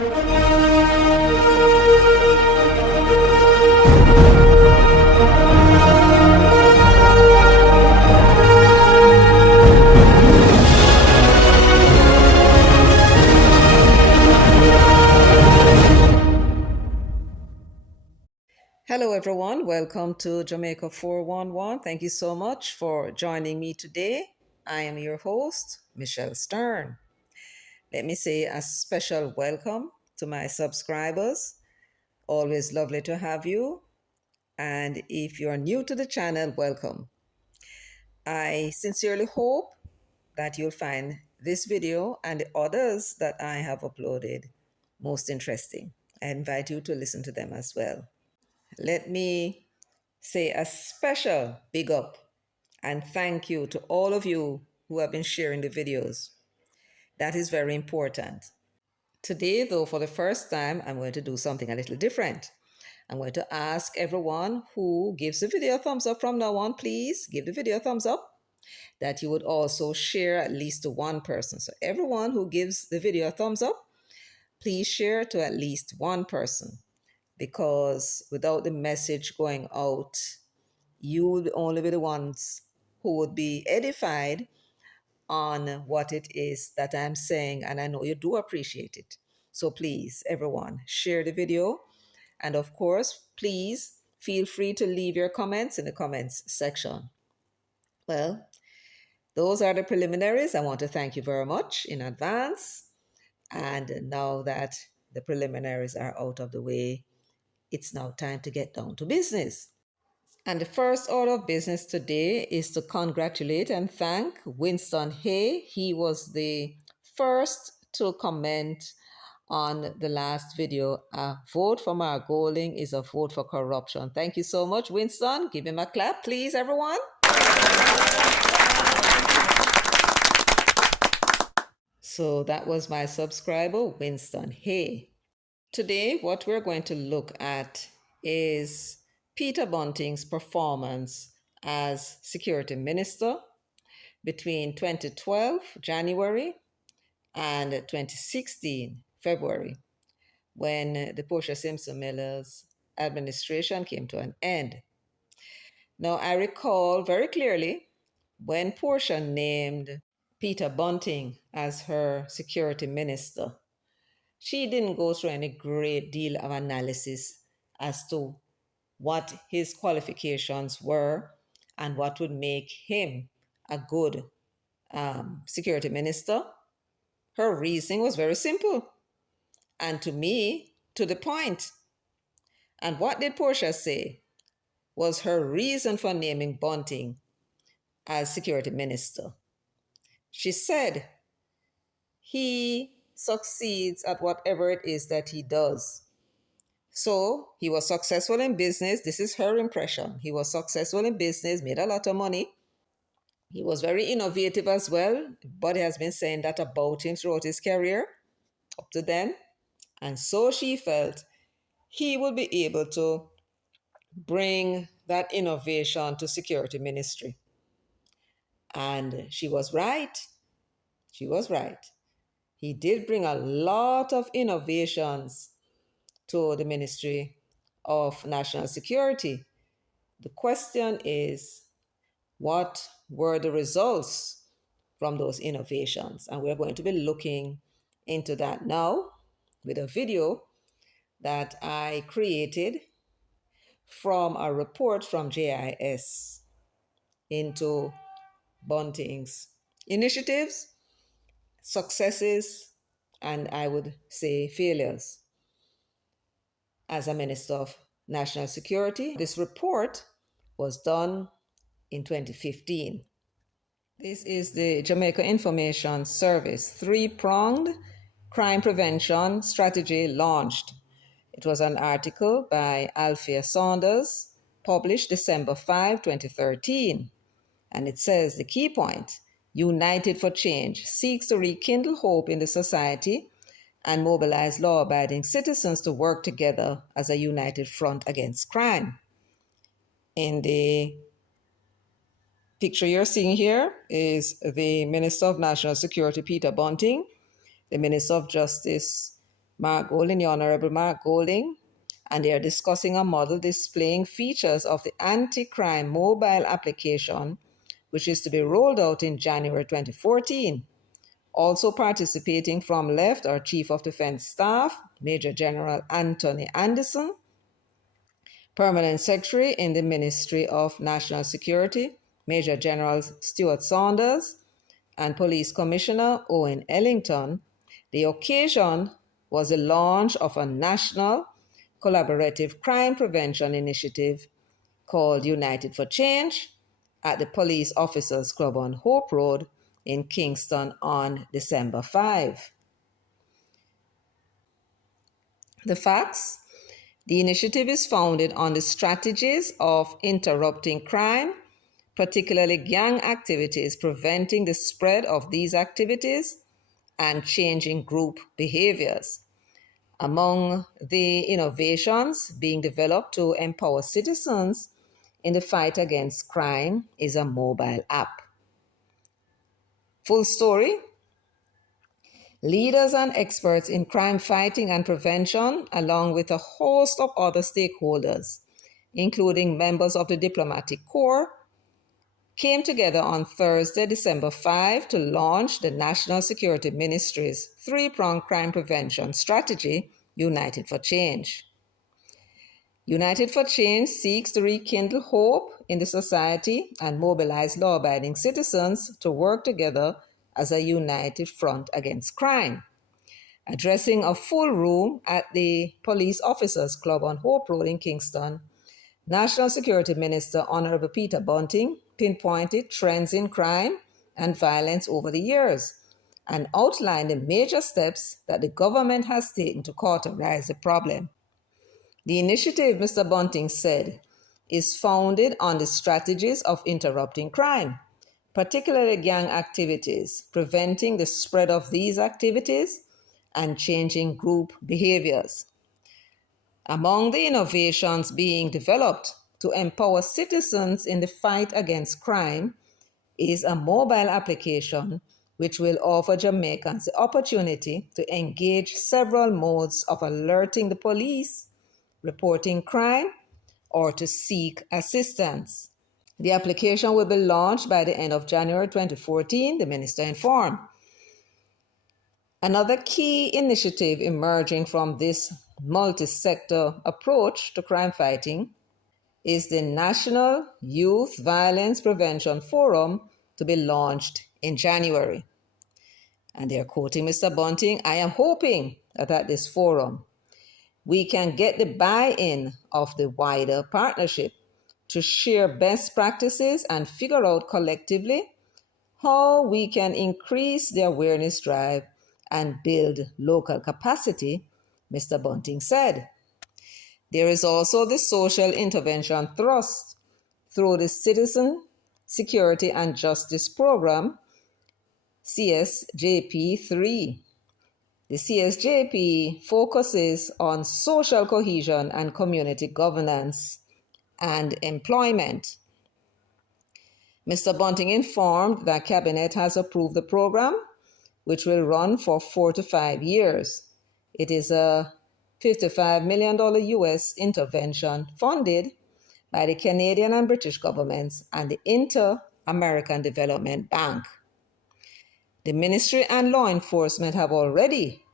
Hello, everyone. Welcome to Jamaica 411. Thank you so much for joining me today. I am your host, Michelle Stern. Let me say a special welcome to my subscribers. Always lovely to have you. And if you're new to the channel, welcome. I sincerely hope that you'll find this video and the others that I have uploaded most interesting. I invite you to listen to them as well. Let me say a special big up and thank you to all of you who have been sharing the videos. That is very important. Today, though, for the first time, I'm going to do something a little different. I'm going to ask everyone who gives the video a thumbs up from now on, please give the video a thumbs up, that you would also share at least to one person. So everyone who gives the video a thumbs up, please share to at least one person, because without the message going out, you will only be the ones who would be edified on what it is that I'm saying, and I know you do appreciate it. So please, everyone, share the video. And of course, please feel free to leave your comments in the comments section. Well, those are the preliminaries. I want to thank you very much in advance. And now that the preliminaries are out of the way, it's now time to get down to business. And the first order of business today is to congratulate and thank Winston Hay. He was the first to comment on the last video. A vote for Margolin is a vote for corruption. Thank you so much, Winston. Give him a clap, please, everyone. So that was my subscriber, Winston Hay. Today, what we're going to look at is Peter Bunting's performance as security minister between 2012 January and 2016 February, when the Portia Simpson Miller's administration came to an end. Now, I recall very clearly when Portia named Peter Bunting as her security minister, she didn't go through any great deal of analysis as to what his qualifications were and what would make him a good security minister. Her reasoning was very simple and, to me, to the point. And what did Portia say was her reason for naming Bunting as security minister? She said he succeeds at whatever it is that he does. So he was successful in business. This is her impression. He was successful in business, made a lot of money. He was very innovative as well. But has been saying that about him throughout his career up to then. And so she felt he would be able to bring that innovation to security ministry. And she was right. She was right. He did bring a lot of innovations to the Ministry of National Security. The question is, what were the results from those innovations? And we're going to be looking into that now with a video that I created from a report from JIS into Bunting's initiatives, successes, and I would say failures as a Minister of National Security. This report was done in 2015. This is the Jamaica Information Service three-pronged crime prevention strategy launched. It was an article by Althea Saunders, published December 5, 2013. And it says the key point: United for Change seeks to rekindle hope in the society and mobilize law-abiding citizens to work together as a united front against crime. In the picture you're seeing here is the Minister of National Security, Peter Bunting, the Minister of Justice, Mark Golding, the Honorable Mark Golding, and they are discussing a model displaying features of the anti-crime mobile application, which is to be rolled out in January 2014. Also participating from left are Chief of Defense Staff, Major General Anthony Anderson, Permanent Secretary in the Ministry of National Security, Major General Stuart Saunders, and Police Commissioner Owen Ellington. The occasion was the launch of a national collaborative crime prevention initiative called United for Change at the Police Officers Club on Hope Road in Kingston on December 5. The facts: the initiative is founded on the strategies of interrupting crime, particularly gang activities, preventing the spread of these activities, and changing group behaviors. Among the innovations being developed to empower citizens in the fight against crime is a mobile app. Full story: leaders and experts in crime fighting and prevention, along with a host of other stakeholders, including members of the diplomatic corps, came together on Thursday, December 5, to launch the National Security Ministry's three-pronged crime prevention strategy, United for Change. United for Change seeks to rekindle hope in the society and mobilize law-abiding citizens to work together as a united front against crime. Addressing a full room at the Police Officers Club on Hope Road in Kingston, National Security Minister Honorable Peter Bunting pinpointed trends in crime and violence over the years and outlined the major steps that the government has taken to cauterize the problem. The initiative, Mr. Bunting said, is founded on the strategies of interrupting crime, particularly gang activities, preventing the spread of these activities, and changing group behaviors. Among the innovations being developed to empower citizens in the fight against crime is a mobile application which will offer Jamaicans the opportunity to engage several modes of alerting the police, reporting crime, or to seek assistance. The application will be launched by the end of January 2014, the minister informed. Another key initiative emerging from this multi-sector approach to crime fighting is the National Youth Violence Prevention Forum, to be launched in January. And they're quoting Mr. Bunting, "I am hoping that at this forum, we can get the buy-in of the wider partnership to share best practices and figure out collectively how we can increase the awareness drive and build local capacity," Mr. Bunting said. There is also the social intervention thrust through the Citizen Security and Justice Program, CSJP3. The CSJP focuses on social cohesion and community governance and employment. Mr. Bunting informed that Cabinet has approved the program, which will run for 4 to 5 years. It is a $55 million US intervention funded by the Canadian and British governments and the Inter-American Development Bank. The ministry and law enforcement have already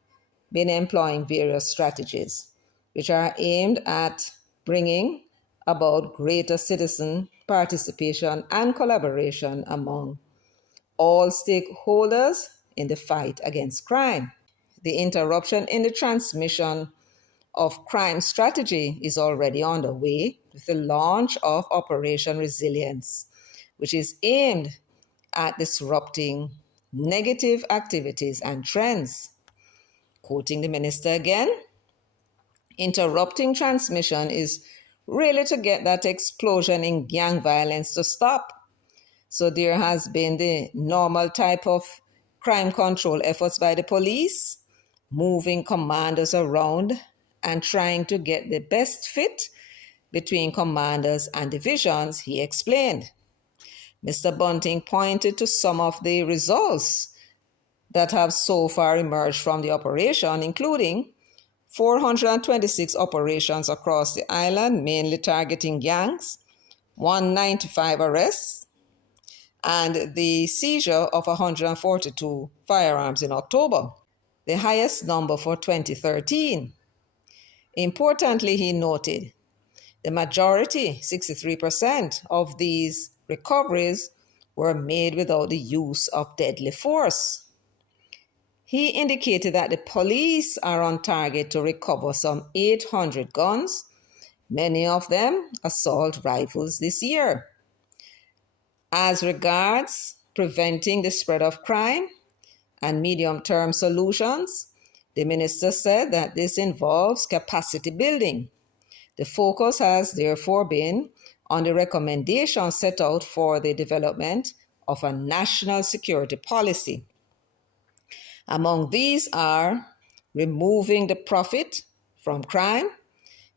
been employing various strategies, which are aimed at bringing about greater citizen participation and collaboration among all stakeholders in the fight against crime. The interruption in the transmission of crime strategy is already underway with the launch of Operation Resilience, which is aimed at disrupting negative activities and trends. Quoting the minister again, "Interrupting transmission is really to get that explosion in gang violence to stop." So there has been the normal type of crime control efforts by the police, moving commanders around and trying to get the best fit between commanders and divisions, he explained. Mr. Bunting pointed to some of the results that have so far emerged from the operation, including 426 operations across the island, mainly targeting gangs, 195 arrests, and the seizure of 142 firearms in October, the highest number for 2013. Importantly, he noted, the majority, 63%, of these recoveries were made without the use of deadly force. He indicated that the police are on target to recover some 800 guns, many of them assault rifles this year. As regards preventing the spread of crime and medium-term solutions, the minister said that this involves capacity building. The focus has therefore been on the recommendations set out for the development of a national security policy. Among these are removing the profit from crime,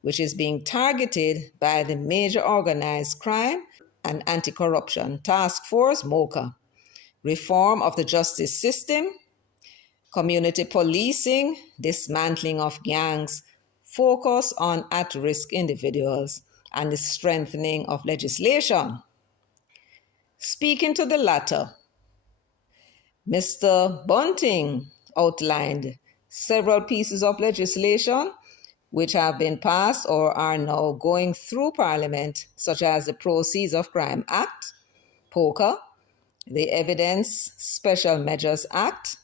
which is being targeted by the Major Organized Crime and Anti-Corruption Task Force, MOCA, reform of the justice system, community policing, dismantling of gangs, focus on at-risk individuals, and the strengthening of legislation. Speaking to the latter, Mr. Bunting outlined several pieces of legislation which have been passed or are now going through Parliament, such as the Proceeds of Crime Act, POCA, the Evidence Special Measures Act,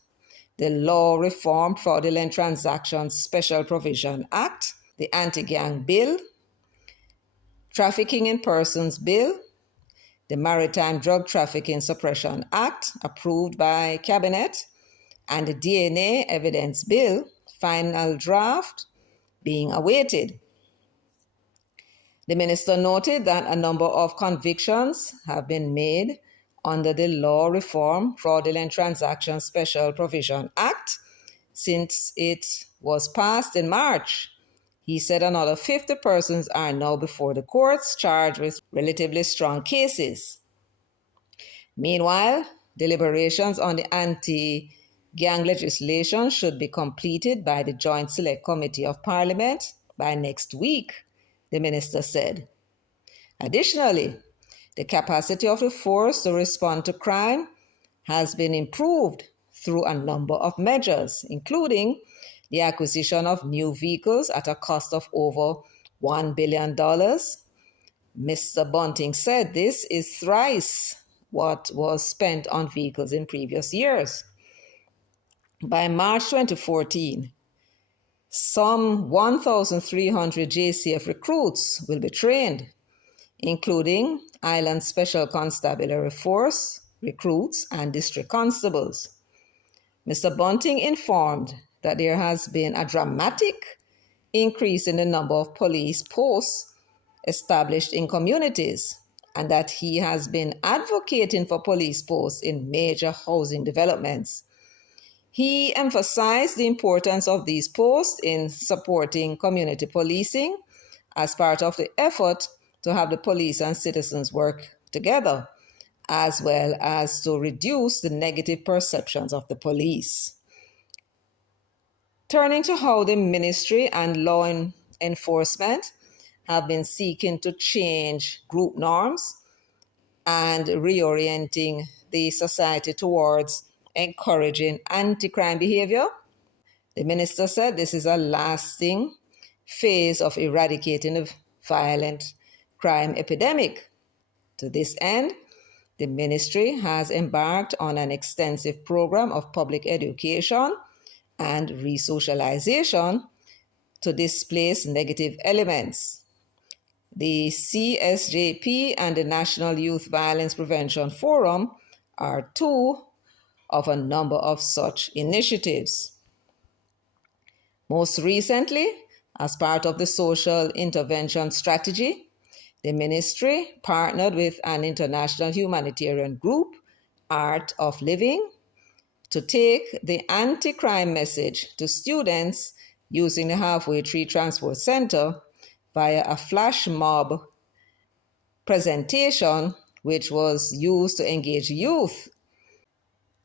the Law Reform Fraudulent Transactions Special Provision Act, the Anti-Gang Bill, Trafficking in Persons Bill, the Maritime Drug Trafficking Suppression Act, approved by Cabinet, and the DNA Evidence Bill, final draft, being awaited. The minister noted that a number of convictions have been made under the Law Reform Fraudulent Transactions Special Provision Act since it was passed in March. He said another 50 persons are now before the courts charged with relatively strong cases. Meanwhile, deliberations on the anti-gang legislation should be completed by the Joint Select Committee of Parliament by next week, the minister said. Additionally, the capacity of the force to respond to crime has been improved through a number of measures, including the acquisition of new vehicles at a cost of over $1 billion. Mr. Bunting said this is thrice what was spent on vehicles in previous years. By March 2014, some 1,300 JCF recruits will be trained, including Island Special Constabulary Force recruits and district constables. Mr. Bunting informed that there has been a dramatic increase in the number of police posts established in communities, and that he has been advocating for police posts in major housing developments. He emphasized the importance of these posts in supporting community policing as part of the effort to have the police and citizens work together, as well as to reduce the negative perceptions of the police. Turning to how the ministry and law enforcement have been seeking to change group norms and reorienting the society towards encouraging anti-crime behavior, the minister said this is a lasting phase of eradicating the violent crime epidemic. To this end, the ministry has embarked on an extensive program of public education and resocialization to displace negative elements. The CSJP and the National Youth Violence Prevention Forum are two of a number of such initiatives. Most recently, as part of the social intervention strategy, the ministry partnered with an international humanitarian group, Art of Living, to take the anti-crime message to students using the Halfway Tree Transport Center via a flash mob presentation which was used to engage youth.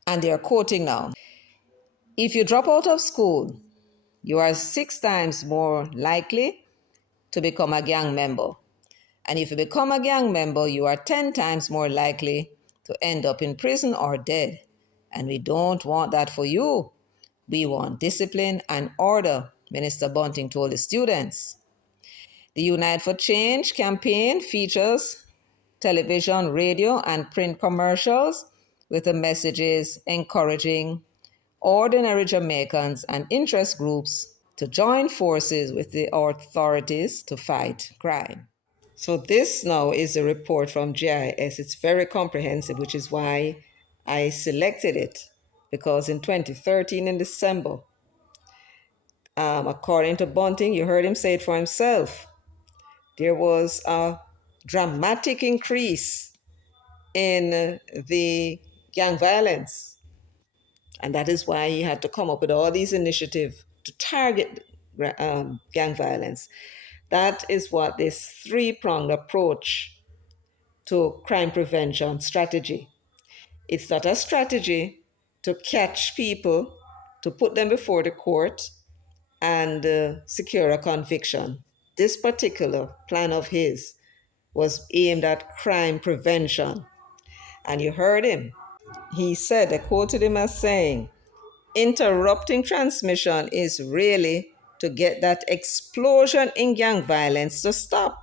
And they're quoting now, "If you drop out of school you are 6 times more likely to become a gang member. And if you become a gang member, you are 10 times more likely to end up in prison or dead. And we don't want that for you. We want discipline and order, Minister Bunting told the students. The Unite for Change campaign features television, radio, and print commercials with the messages encouraging ordinary Jamaicans and interest groups to join forces with the authorities to fight crime. So this now is a report from GIS. It's very comprehensive, which is why I selected it, because in 2013 in December, according to Bunting, you heard him say it for himself, there was a dramatic increase in the gang violence. And that is why he had to come up with all these initiatives to target gang violence. That is what this three-pronged approach to crime prevention strategy. It's not a strategy to catch people, to put them before the court and secure a conviction. This particular plan of his was aimed at crime prevention. And you heard him. He said, I quoted him as saying, interrupting transmission is really to get that explosion in gang violence to stop.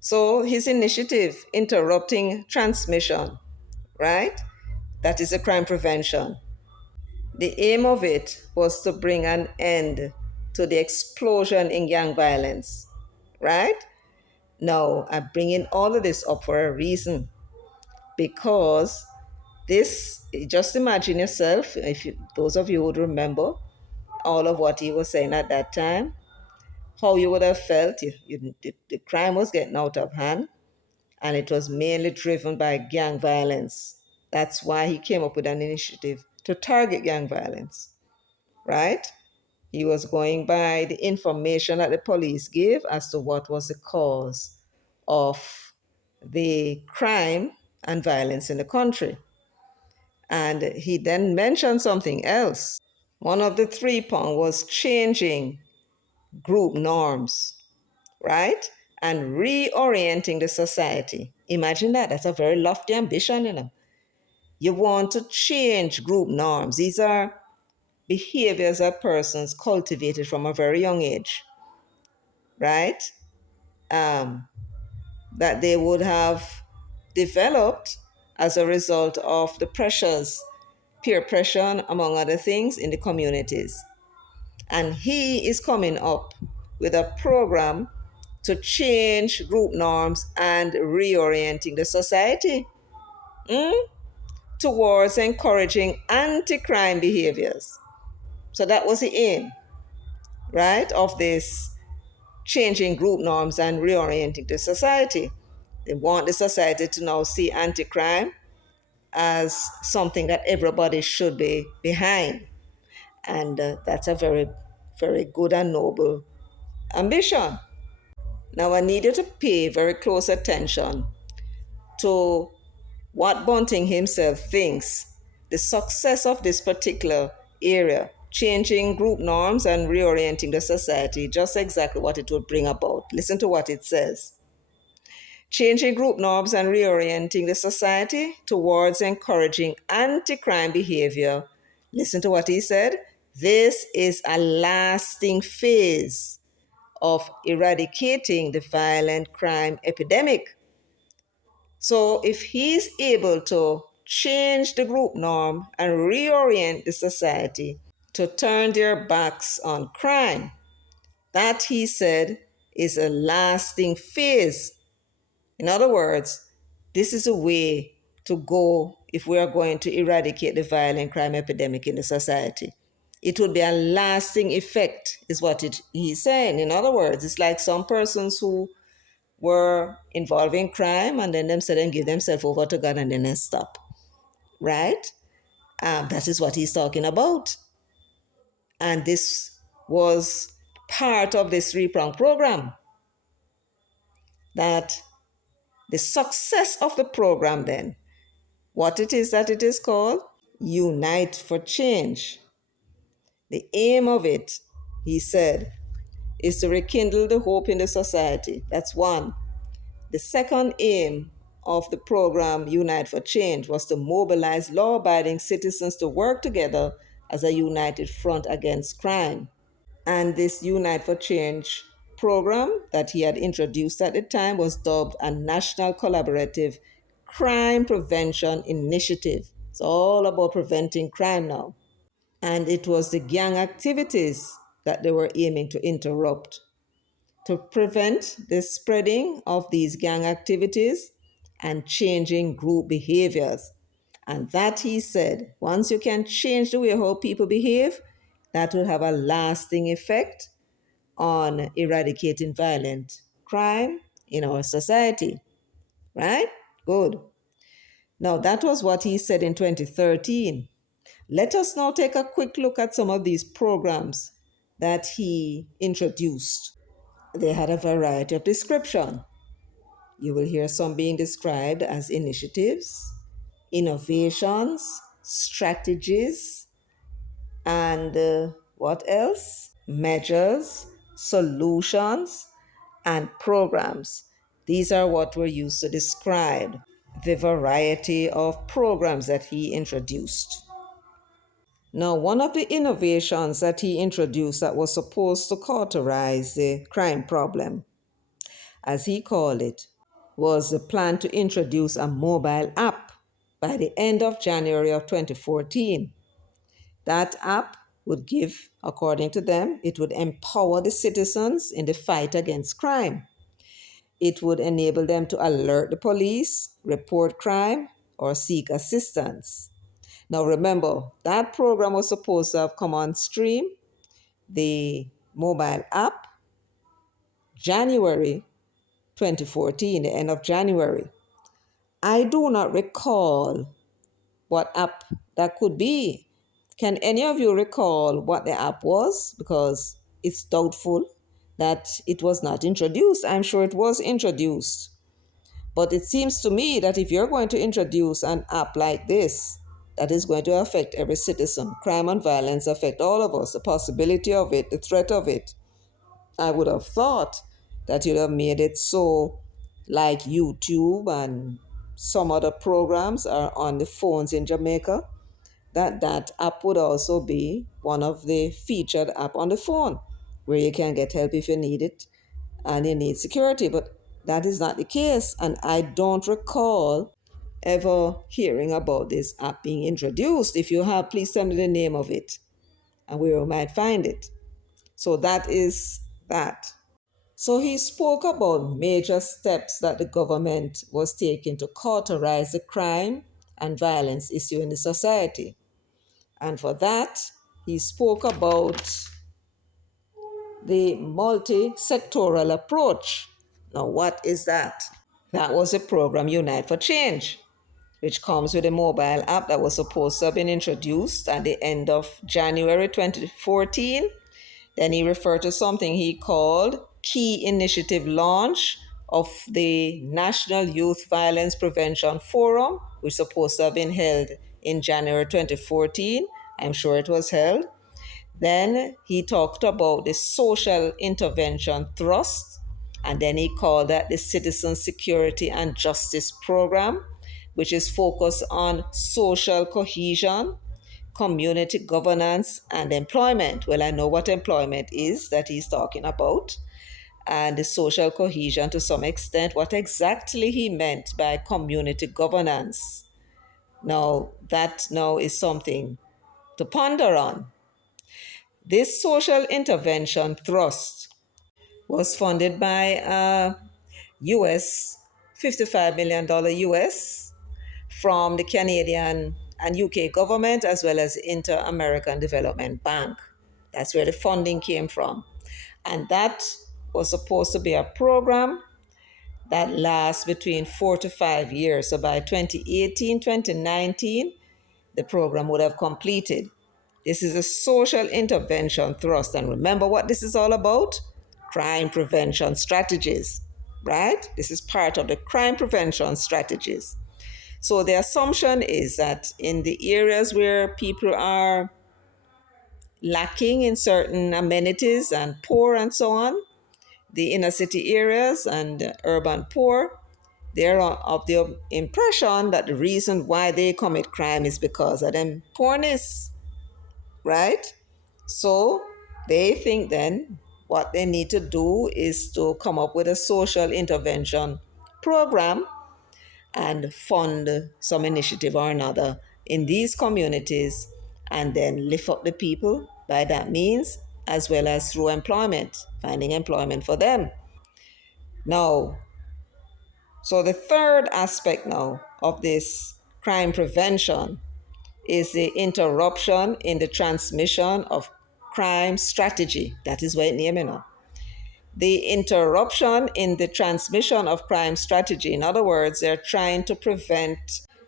So his initiative, interrupting transmission, right? That is a crime prevention. The aim of it was to bring an end to the explosion in gang violence, right? Now, I'm bringing all of this up for a reason, because this, just imagine yourself, if you, those of you would remember all of what he was saying at that time, how you would have felt. The crime was getting out of hand, and it was mainly driven by gang violence. That's why he came up with an initiative to target gang violence, right? He was going by the information that the police gave as to what was the cause of the crime and violence in the country. And he then mentioned something else. One of the three-prong was changing group norms, right? And reorienting the society. Imagine that. That's a very lofty ambition, you know. You want to change group norms. These are behaviors that persons cultivated from a very young age, right? That they would have developed as a result of the pressures, peer pressure, among other things, in the communities. And he is coming up with a program to change group norms and reorienting the society towards encouraging anti-crime behaviors. So that was the aim, right, of this changing group norms and reorienting the society. They want the society to now see anti-crime as something that everybody should be behind. And that's a very, very good and noble ambition. Now, I need you to pay very close attention to what Bunting himself thinks the success of this particular area, changing group norms and reorienting the society, just exactly what it would bring about. Listen to what it says. Changing group norms and reorienting the society towards encouraging anti-crime behavior. Listen to what he said. This is a lasting phase of eradicating the violent crime epidemic. So if he's able to change the group norm and reorient the society to turn their backs on crime, that, he said, is a lasting phase. In other words, this is a way to go if we are going to eradicate the violent crime epidemic in the society. It would be a lasting effect, is what he's saying. In other words, it's like some persons who were involved in crime and then themselves give themselves over to God and then they stop, right? That is what he's talking about. And this was part of this three-prong program. That the success of the program then, what it is that it is called? Unite for Change. The aim of it he said, is to rekindle the hope in the society. That's one. The second aim of the program Unite for Change was to mobilize law abiding citizens to work together as a united front against crime. And this Unite for Change program that he had introduced at the time was dubbed a National Collaborative Crime Prevention Initiative. It's all about preventing crime now. And it was the gang activities that they were aiming to interrupt to prevent the spreading of these gang activities and changing group behaviors. And that, he said, once you can change the way how people behave, that will have a lasting effect on eradicating violent crime in our society. Right? Good. Now, that was what he said in 2013. Let us now take a quick look at some of these programs that he introduced. They had a variety of description. You will hear some being described as initiatives, innovations, strategies, and what else? Measures, solutions, and programs. These are what were used to describe the variety of programs that he introduced. Now, one of the innovations that he introduced that was supposed to cauterize the crime problem, as he called it, was the plan to introduce a mobile app by the end of January of 2014. That app would give, according to them, it would empower the citizens in the fight against crime. It would enable them to alert the police, report crime, or seek assistance. Now remember, that program was supposed to have come on stream, the mobile app, January 2014, the end of January. I do not recall what app that could be. Can any of you recall what the app was? Because it's doubtful that it was not introduced. I'm sure it was introduced. But it seems to me that if you're going to introduce an app like this, that is going to affect every citizen. Crime and violence affect all of us. The possibility of it, the threat of it. I would have thought that you'd have made it so like YouTube and some other programs are on the phones in Jamaica, that app would also be one of the featured app on the phone where you can get help if you need it and you need security. But that is not the case. And I don't recall ever hearing about this app being introduced. If you have, please tell me the name of it and where you might find it. So that is that. So he spoke about major steps that the government was taking to cauterize the crime and violence issue in the society. And for that, he spoke about the multi-sectoral approach. Now, what is that? That was the program Unite for Change, which comes with a mobile app that was supposed to have been introduced at the end of January 2014. Then he referred to something he called key initiative launch of the National Youth Violence Prevention Forum, which was supposed to have been held in January 2014. I'm sure it was held. Then he talked about the social intervention thrust, and then he called that the Citizen Security and Justice Program, which is focused on social cohesion, community governance, and employment. Well, I know what employment is that he's talking about, and the social cohesion to some extent, what exactly he meant by community governance. Now, that now is something to ponder on. This social intervention thrust was funded by US $55 million US from the Canadian and UK government as well as Inter-American Development Bank. That's where the funding came from. And that was supposed to be a program that lasts between 4 to 5 years. So by 2018, 2019, the program would have completed. This is a social intervention thrust. And remember what this is all about? Crime prevention strategies, right? This is part of the crime prevention strategies. So the assumption is that in the areas where people are lacking in certain amenities and poor and so on, the inner city areas and urban poor, they're of the impression that the reason why they commit crime is because of them poorness, right? So they think then what they need to do is to come up with a social intervention program and fund some initiative or another in these communities and then lift up the people by that means, as well as through employment, finding employment for them. Now, so the third aspect now of this crime prevention is the interruption in the transmission of crime strategy. That is what it named now. The interruption in the transmission of crime strategy. In other words, they're trying to prevent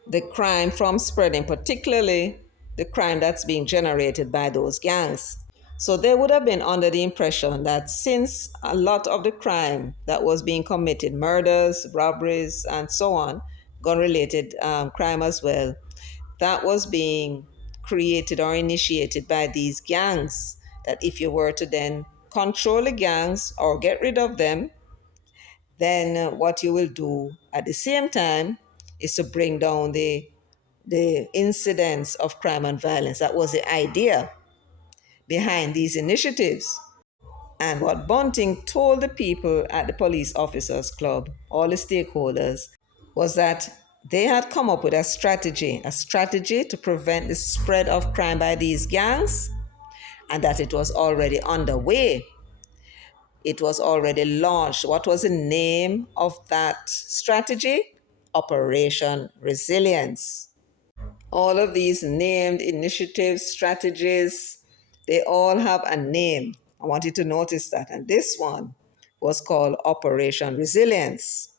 the crime from spreading, particularly the crime that's being generated by those gangs. So they would have been under the impression that since a lot of the crime that was being committed, murders, robberies, and so on, gun related crime as well, that was being created or initiated by these gangs, that if you were to then control the gangs or get rid of them, then what you will do at the same time is to bring down the incidence of crime and violence. That was the idea behind these initiatives. And what Bunting told the people at the police officers club, all the stakeholders, was that they had come up with a strategy to prevent the spread of crime by these gangs, and that it was already underway. It was already launched. What was the name of that strategy? Operation Resilience. All of these named initiatives, strategies, they all have a name. I want you to notice that. And this one was called Operation Resilience.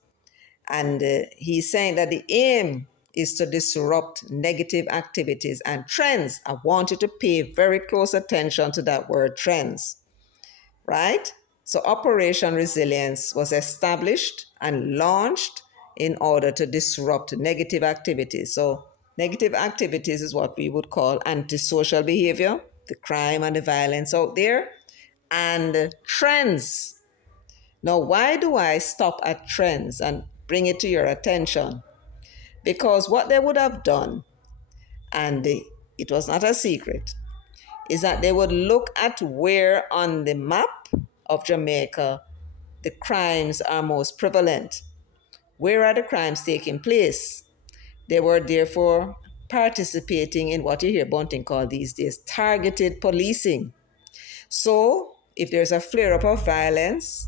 And he's saying that the aim is to disrupt negative activities and trends. I want you to pay very close attention to that word trends, right? So Operation Resilience was established and launched in order to disrupt negative activities. So negative activities is what we would call antisocial behavior, the crime and the violence out there, and trends. Now, why do I stop at trends and bring it to your attention? Because what they would have done, and it was not a secret, is that they would look at where on the map of Jamaica the crimes are most prevalent. Where are the crimes taking place? They were therefore participating in what you hear Bunting call these days targeted policing. So, if there's a flare up of violence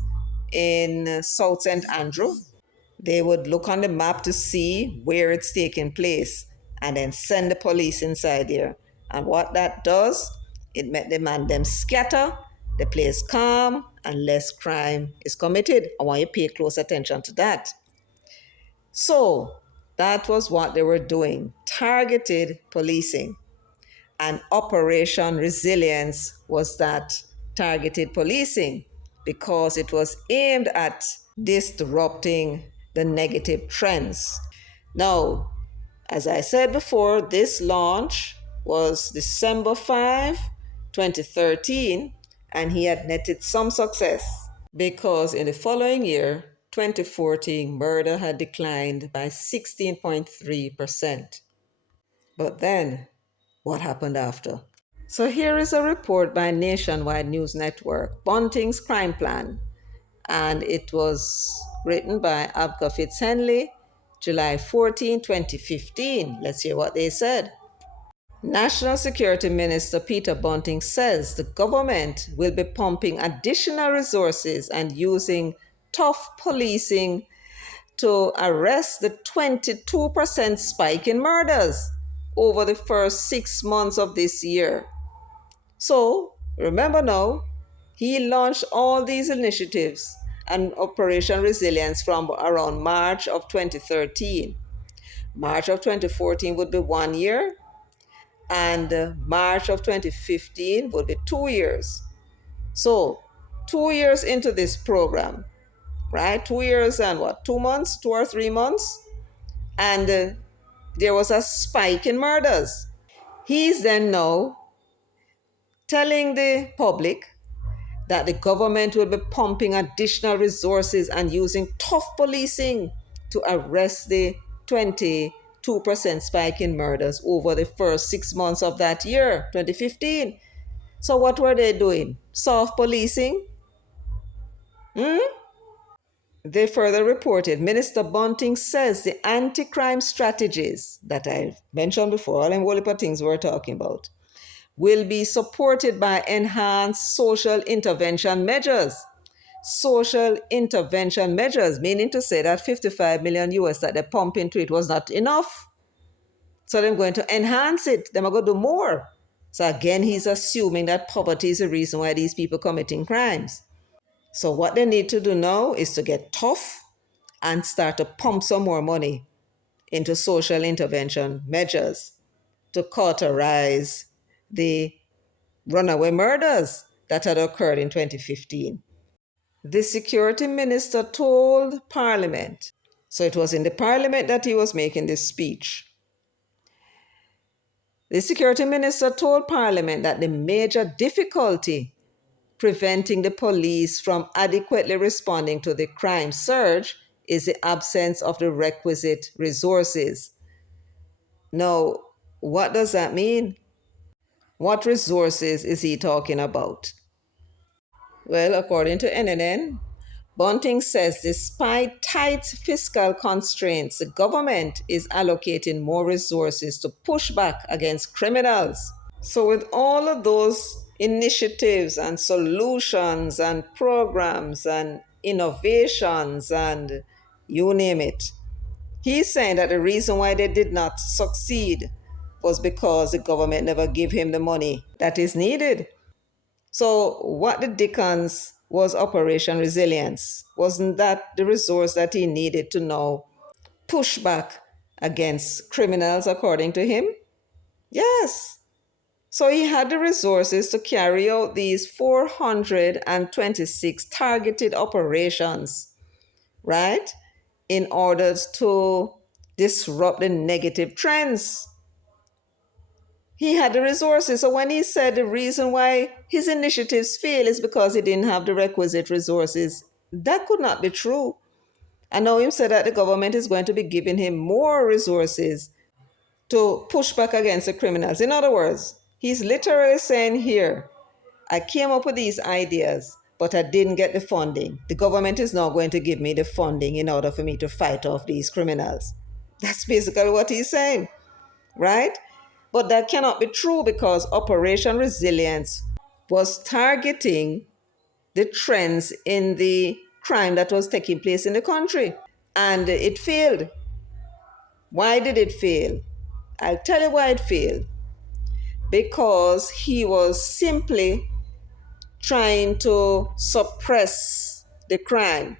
in South St. Andrew, they would look on the map to see where it's taking place and then send the police inside there. And what that does, it made the man them scatter, the place calm, and less crime is committed. I want you to pay close attention to that. So that was what they were doing, targeted policing. And Operation Resilience was that targeted policing because it was aimed at disrupting the negative trends. Now, as I said before, this launch was December 5, 2013, and he had netted some success because in the following year, 2014, murder had declined by 16.3%. But then, what happened after? So here is a report by Nationwide News Network, Bunting's Crime Plan, and it was written by Abka Fitzhenley, July 14, 2015. Let's hear what they said. National Security Minister Peter Bunting says the government will be pumping additional resources and using tough policing to arrest the 22% spike in murders over the first 6 months of this year. So, remember now, he launched all these initiatives and Operation Resilience from around March of 2013. March of 2014 would be 1 year, and March of 2015 would be 2 years. So, 2 years into this program, right? 2 years and what, 2 months, 2 or 3 months? And there was a spike in murders. He's then now telling the public that the government will be pumping additional resources and using tough policing to arrest the 22% spike in murders over the first 6 months of that year, 2015. So, what were they doing? Soft policing? They further reported Minister Bunting says the anti crime strategies that I mentioned before, all them whole heap of things we're talking about, will be supported by enhanced social intervention measures. Social intervention measures, meaning to say that 55 million US that they pump into it was not enough. So they're going to enhance it. They're going to do more. So again, he's assuming that poverty is the reason why these people are committing crimes. So what they need to do now is to get tough and start to pump some more money into social intervention measures to cauterize the runaway murders that had occurred in 2015. The security minister told Parliament, so it was in the Parliament that he was making this speech. The security minister told Parliament that the major difficulty preventing the police from adequately responding to the crime surge is the absence of the requisite resources. Now, what does that mean? What resources is he talking about? Well, according to NNN, Bunting says despite tight fiscal constraints, the government is allocating more resources to push back against criminals. So, with all of those initiatives and solutions and programs and innovations and you name it, he's saying that the reason why they did not succeed was because the government never gave him the money that is needed. So, what the Dickens was Operation Resilience? Wasn't that the resource that he needed to now push back against criminals, according to him? Yes. So he had the resources to carry out these 426 targeted operations, right? In order to disrupt the negative trends. He had the resources. So when he said the reason why his initiatives fail is because he didn't have the requisite resources, that could not be true. And now him said that the government is going to be giving him more resources to push back against the criminals. In other words, he's literally saying here, I came up with these ideas, but I didn't get the funding. The government is now going to give me the funding in order for me to fight off these criminals. That's basically what he's saying, right? But that cannot be true because Operation Resilience was targeting the trends in the crime that was taking place in the country. And it failed. Why did it fail? I'll tell you why it failed. Because he was simply trying to suppress the crime.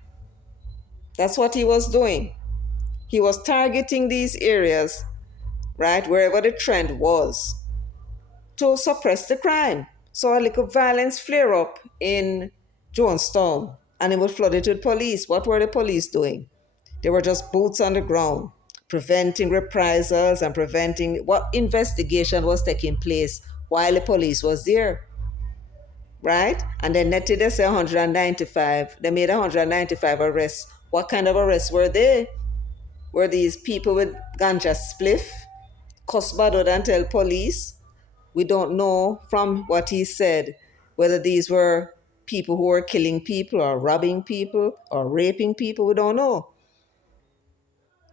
That's what he was doing. He was targeting these areas, right, wherever the trend was, to suppress the crime. So a little violence flare up in Jonestown and it was flooded with police. What were the police doing? They were just boots on the ground, preventing reprisals and preventing what investigation was taking place while the police was there. Right? And they netted, they say 195. They made 195 arrests. What kind of arrests were they? Were these people with ganja spliff? Cuss bad and tell police? We don't know from what he said whether these were people who were killing people or robbing people or raping people. We don't know.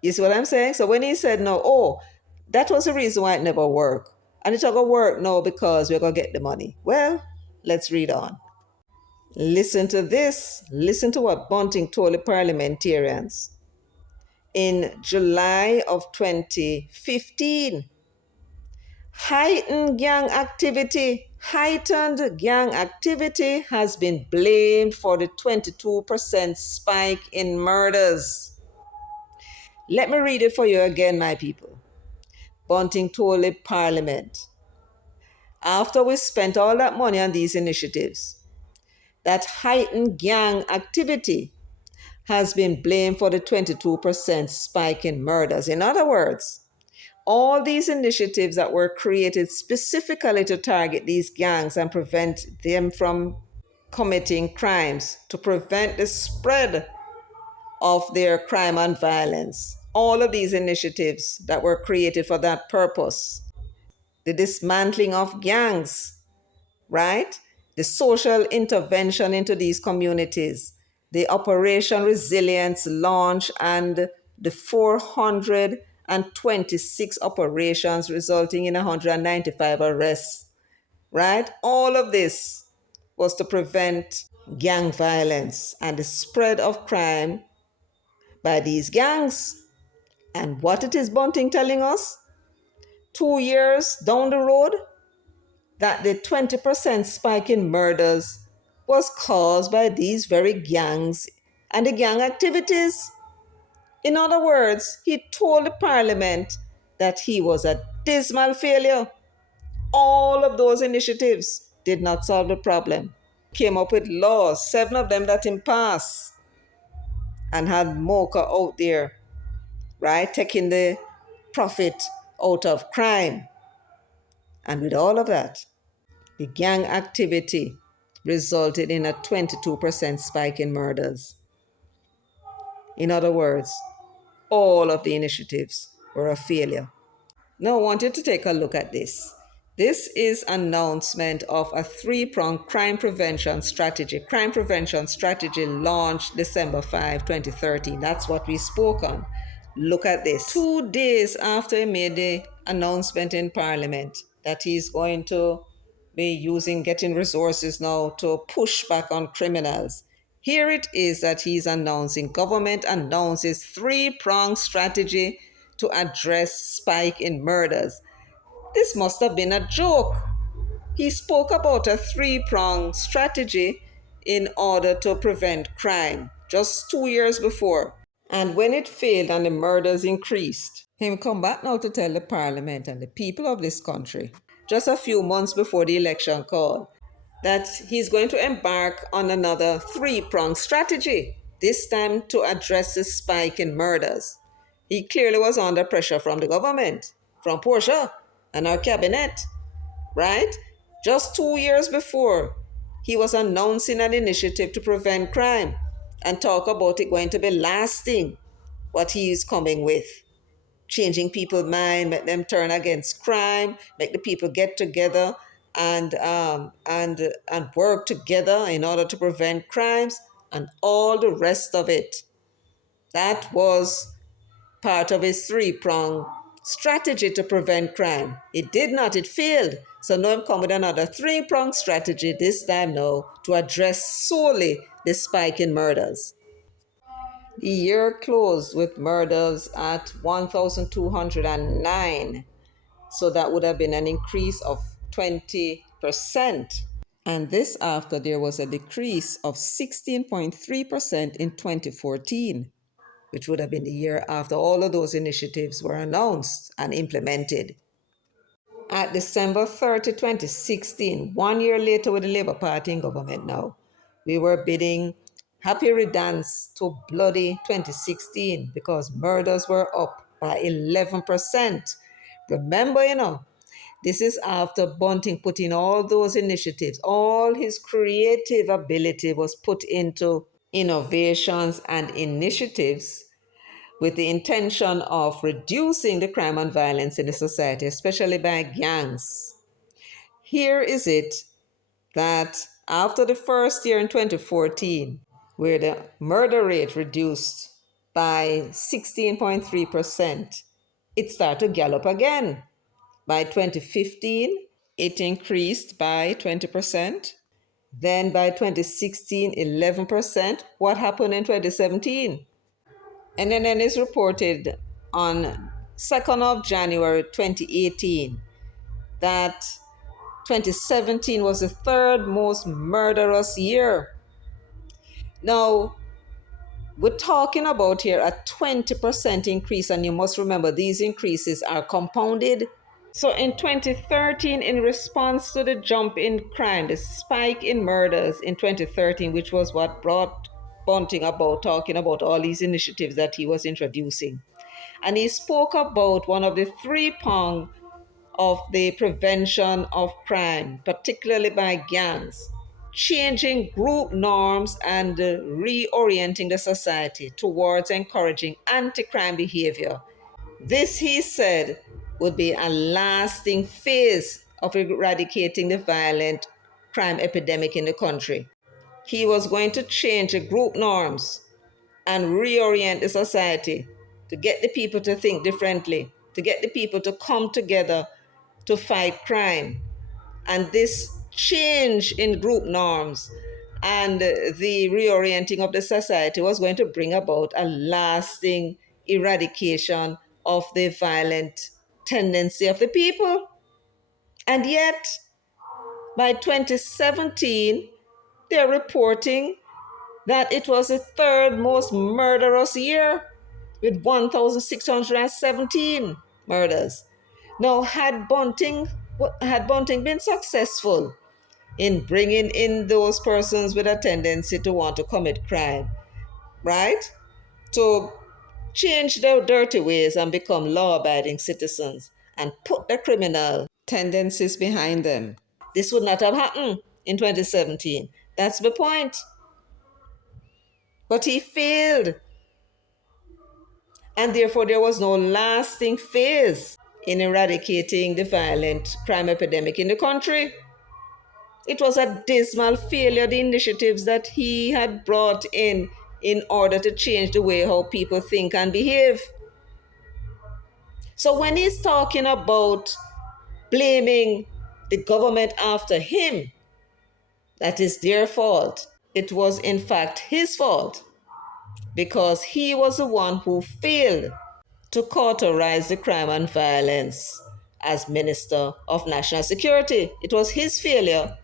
You see what I'm saying? So when he said no, oh, that was the reason why it never worked. And it's not going to work now because we're going to get the money. Well, let's read on. Listen to this. Listen to what Bunting told the parliamentarians. In July of 2015, heightened gang activity has been blamed for the 22% spike in murders. Let me read it for you again, my people. Bunting told the parliament, after we spent all that money on these initiatives, that heightened gang activity has been blamed for the 22% spike in murders. In other words, all these initiatives that were created specifically to target these gangs and prevent them from committing crimes, to prevent the spread of their crime and violence. All of these initiatives that were created for that purpose. The dismantling of gangs, right? The social intervention into these communities, the Operation Resilience launch, and the 426 operations resulting in 195 arrests, right? All of this was to prevent gang violence and the spread of crime by these gangs. And what it is Bunting telling us? 2 years down the road, that the 20% spike in murders was caused by these very gangs and the gang activities. In other words, he told the parliament that he was a dismal failure. All of those initiatives did not solve the problem. Came up with laws, 7 of them that him passed, and had Mocha out there, right, taking the profit out of crime. And with all of that, the gang activity resulted in a 22% spike in murders. In other words, all of the initiatives were a failure. Now I want you to take a look at this. This is announcement of a 3-pronged crime prevention strategy. Crime prevention strategy launched December 5, 2013. That's what we spoke on. Look at this. 2 days after he made the announcement in Parliament that he's going to be getting resources now to push back on criminals. Here it is that he's announcing, government announces 3-pronged strategy to address spike in murders. This must have been a joke. He spoke about a 3-pronged strategy in order to prevent crime just 2 years before. And when it failed and the murders increased, him come back now to tell the parliament and the people of this country, just a few months before the election call, that he's going to embark on another 3-pronged strategy, this time to address the spike in murders. He clearly was under pressure from the government, from Portia and our cabinet, right? Just 2 years before, he was announcing an initiative to prevent crime and talk about it going to be lasting, what he is coming with. Changing people's mind, make them turn against crime, make the people get together and work together in order to prevent crimes and all the rest of it. That was part of his 3-pronged strategy to prevent crime. It did not, it failed. So now I'm coming with another 3-pronged strategy, this time now to address solely the spike in murders. The year closed with murders at 1,209. So that would have been an increase of 20%. And this after there was a decrease of 16.3% in 2014, which would have been the year after all of those initiatives were announced and implemented. At December 30, 2016, 1 year later with the Labour Party in government now, we were bidding happy riddance to bloody 2016 because murders were up by 11%. Remember, this is after Bunting put in all those initiatives. All his creative ability was put into innovations and initiatives with the intention of reducing the crime and violence in the society, especially by gangs. Here is it that after the first year in 2014, where the murder rate reduced by 16.3%, it started to gallop again. By 2015, it increased by 20%. Then by 2016, 11%. What happened in 2017? NNN is reported on 2nd of January 2018 that 2017 was the 3rd most murderous year. Now, we're talking about here a 20% increase, and you must remember these increases are compounded. So in 2013, in response to the jump in crime, the spike in murders in 2013, which was what brought Bunting about talking about all these initiatives that he was introducing. And he spoke about one of the three prongs of the prevention of crime, particularly by gangs, changing group norms and reorienting the society towards encouraging anti crime behavior. This, he said, would be a lasting phase of eradicating the violent crime epidemic in the country. He was going to change the group norms and reorient the society to get the people to think differently, to get the people to come together to fight crime. And this change in group norms and the reorienting of the society was going to bring about a lasting eradication of the violent tendency of the people. And yet, by 2017, they're reporting that it was the third most murderous year with 1,617 murders. Now, had Bunting been successful in bringing in those persons with a tendency to want to commit crime, right? To change their dirty ways and become law-abiding citizens and put the criminal tendencies behind them, this would not have happened in 2017. That's the point. But he failed. And therefore, there was no lasting phase in eradicating the violent crime epidemic in the country. It was a dismal failure, the initiatives that he had brought in order to change the way how people think and behave. So when he's talking about blaming the government after him, that is their fault. It was in fact his fault because he was the one who failed to cauterize the crime and violence as Minister of National Security. It was his failure.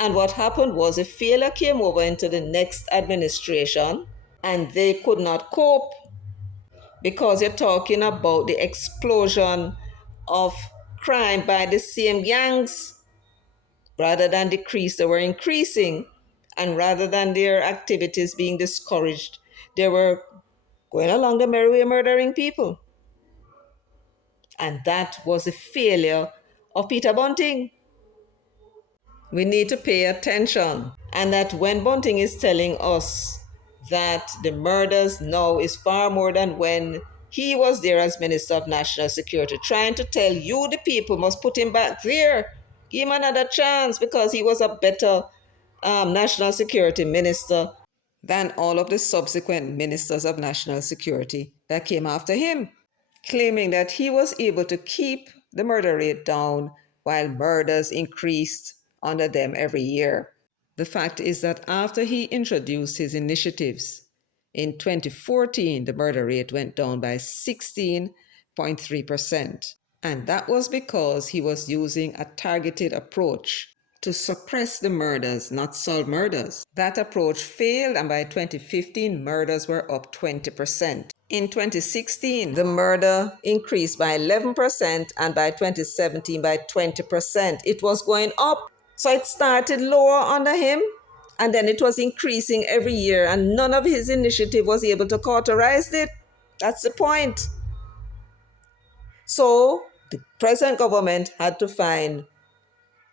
And what happened was a failure came over into the next administration and they could not cope because you're talking about the explosion of crime by the same gangs. Rather than decrease, they were increasing. And rather than their activities being discouraged, they were going along the merry way murdering people. And that was a failure of Peter Bunting. We need to pay attention. And that when Bunting is telling us that the murders now is far more than when he was there as Minister of National Security, trying to tell you, the people, must put him back there. Give him another chance because he was a better national security minister than all of the subsequent ministers of national security that came after him, claiming that he was able to keep the murder rate down while murders increased under them every year. The fact is that after he introduced his initiatives in 2014, the murder rate went down by 16.3%. And that was because he was using a targeted approach to suppress the murders, not solve murders. That approach failed, and by 2015, murders were up 20%. In 2016, the murder increased by 11%, and by 2017, by 20%. It was going up. So it started lower under him, and then it was increasing every year, and none of his initiative was able to cauterize it. That's the point. So the present government had to find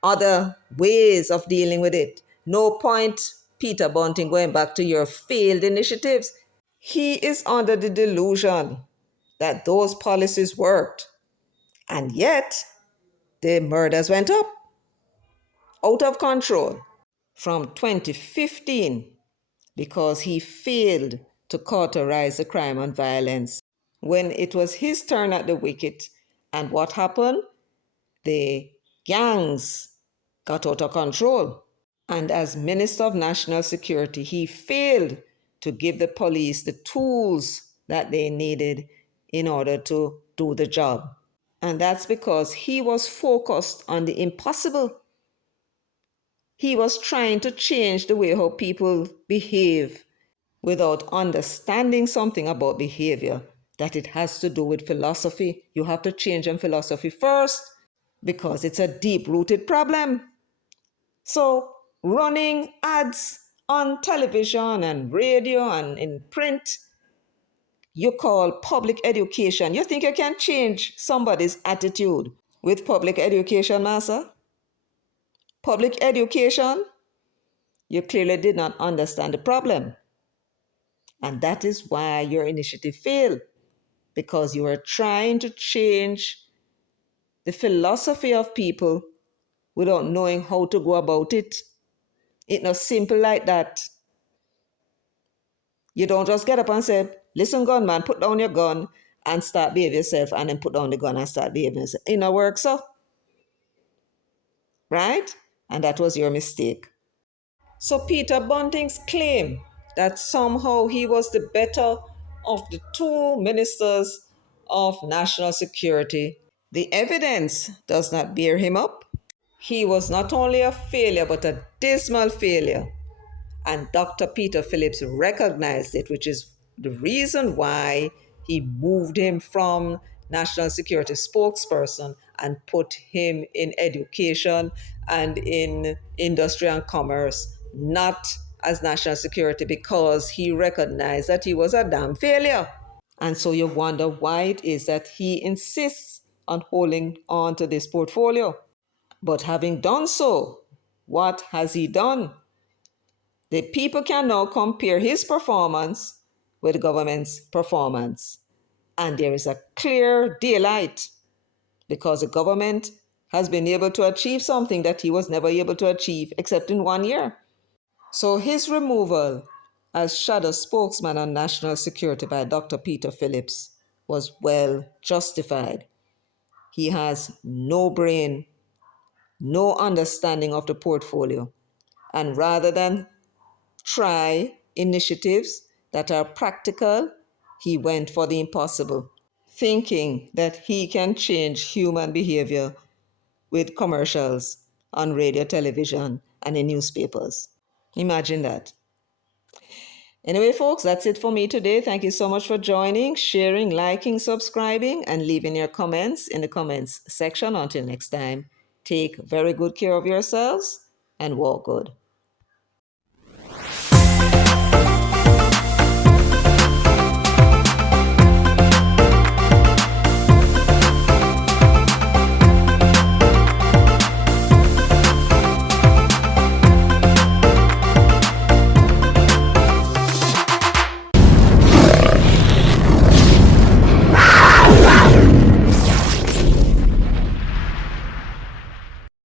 other ways of dealing with it. No point, Peter Bunting, going back to your failed initiatives. He is under the delusion that those policies worked. And yet, the murders went up, out of control, from 2015 because he failed to cauterize the crime and violence when it was his turn at the wicket. And what happened? The gangs got out of control. And as Minister of National Security, he failed to give the police the tools that they needed in order to do the job. And that's because he was focused on the impossible. He was trying to change the way how people behave without understanding something about behavior, that it has to do with philosophy. You have to change in philosophy first because it's a deep-rooted problem. So running ads on television and radio and in print you call public education. You think you can change somebody's attitude with public education, Massa? Public education, you clearly did not understand the problem. And that is why your initiative failed, because you were trying to change the philosophy of people without knowing how to go about it. It's not simple like that. You don't just get up and say, listen, gunman, put down your gun and start behave yourself, and then put down the gun and start behaving yourself. It not work so. Right? And that was your mistake. So Peter Bunting's claim that somehow he was the better of the two ministers of national security, the evidence does not bear him up. He was not only a failure, but a dismal failure. And Dr. Peter Phillips recognized it, which is the reason why he moved him from national security spokesperson and put him in education and in industry and commerce, not as national security, because he recognized that he was a damn failure. And so you wonder why it is that he insists on holding on to this portfolio. But having done so, what has he done? The people can now compare his performance with the government's performance. And there is a clear daylight, because the government has been able to achieve something that he was never able to achieve except in 1 year. So his removal as shadow spokesman on national security by Dr. Peter Phillips was well justified. He has no brain, no understanding of the portfolio. And rather than try initiatives that are practical, he went for the impossible, thinking that he can change human behavior with commercials on radio, television, and in newspapers. Imagine that. Anyway, folks, that's it for me today. Thank you so much for joining, sharing, liking, subscribing, and leaving your comments in the comments section. Until next time, take very good care of yourselves and walk good.